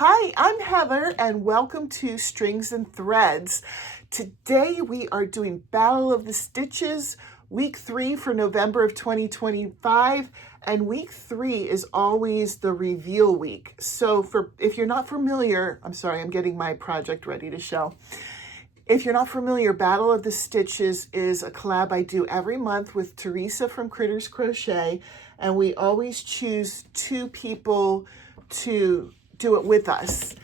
Hi, I'm Heather and welcome to Strings and Threads. Today we are doing Battle of the Stitches, week 3 for November of 2025, and week 3 is always the reveal week. So if you're not familiar, I'm sorry, I'm getting my project ready to show. If you're not familiar, Battle of the Stitches is a collab I do every month with Teresa from Critters Crochet, and we always choose 2 people to do it with us.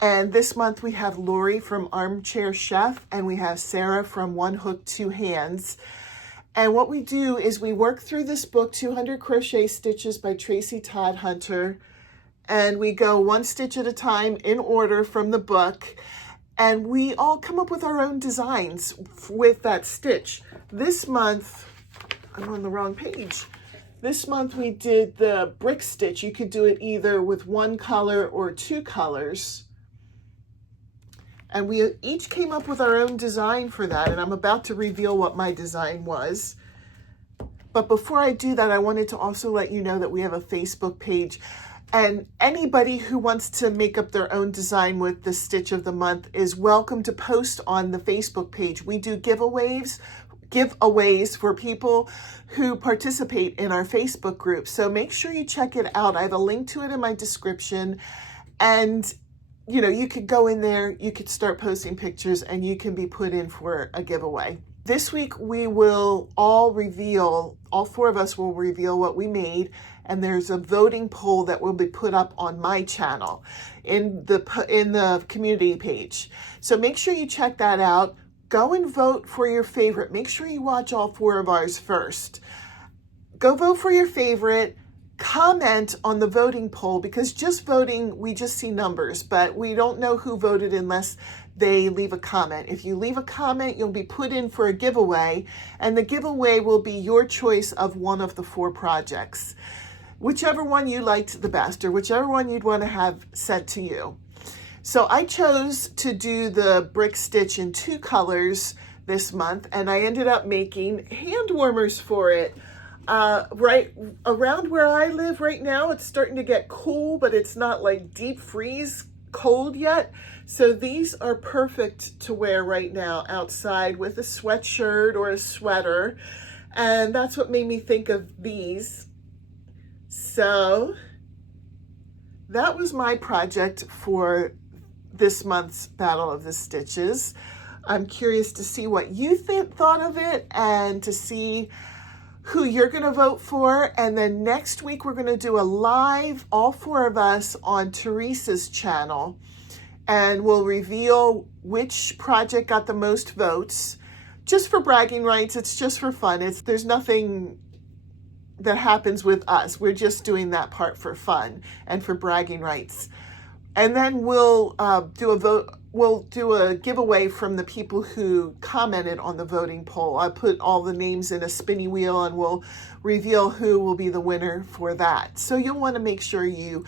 And this month we have Lori from Armchair Chef and we have Sarah from One Hook, Two Hands. And what we do is we work through this book, 200 Crochet Stitches by Tracey Todhunter, and we go one stitch at a time in order from the book, and we all come up with our own designs with that stitch. This month, I'm on the wrong page. This month we did the brick stitch. You could do it either with one color or 2 colors. And we each came up with our own design for that, and I'm about to reveal what my design was. But before I do that, I wanted to also let you know that we have a Facebook page, and anybody who wants to make up their own design with the stitch of the month is welcome to post on the Facebook page. We do giveaways for people who participate in our Facebook group. So make sure you check it out. I have a link to it in my description, and you could go in there, you could start posting pictures, and you can be put in for a giveaway. This week we will all 4 of us will reveal what we made, and there's a voting poll that will be put up on my channel in the community page. So make sure you check that out. Go and vote for your favorite. Make sure you watch all 4 of ours first. Go vote for your favorite. Comment on the voting poll, because just voting, we just see numbers, but we don't know who voted unless they leave a comment. If you leave a comment, you'll be put in for a giveaway, and the giveaway will be your choice of one of the 4 projects. Whichever one you liked the best, or whichever one you'd want to have sent to you. So I chose to do the brick stitch in 2 colors this month, and I ended up making hand warmers for it. Right around where I live right now, it's starting to get cool, but it's not like deep freeze cold yet. So these are perfect to wear right now outside with a sweatshirt or a sweater. And that's what made me think of these. So that was my project for this month's Battle of the Stitches. I'm curious to see what you thought of it and to see who you're going to vote for. And then next week we're going to do a live, all 4 of us, on Teresa's channel, and we'll reveal which project got the most votes. Just for bragging rights, it's just for fun. There's nothing that happens with us. We're just doing that part for fun and for bragging rights. And then we'll do a giveaway from the people who commented on the voting poll. I put all the names in a spinny wheel, and we'll reveal who will be the winner for that. So you'll want to make sure you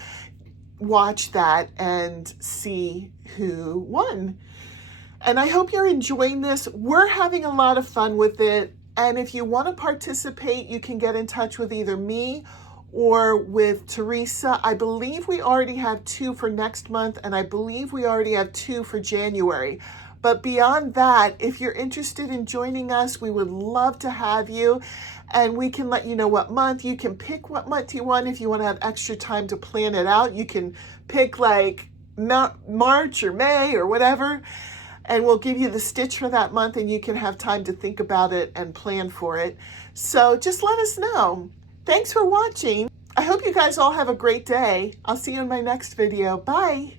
watch that and see who won. And I hope you're enjoying this. We're having a lot of fun with it. And if you want to participate, you can get in touch with either me or with Teresa. I believe we already have 2 for next month, and I believe we already have 2 for January. But beyond that, if you're interested in joining us, we would love to have you, and we can let you know what month. You can pick what month you want. If you want to have extra time to plan it out, you can pick like March or May or whatever, and we'll give you the stitch for that month, and you can have time to think about it and plan for it. So just let us know. Thanks for watching. I hope you guys all have a great day. I'll see you in my next video. Bye.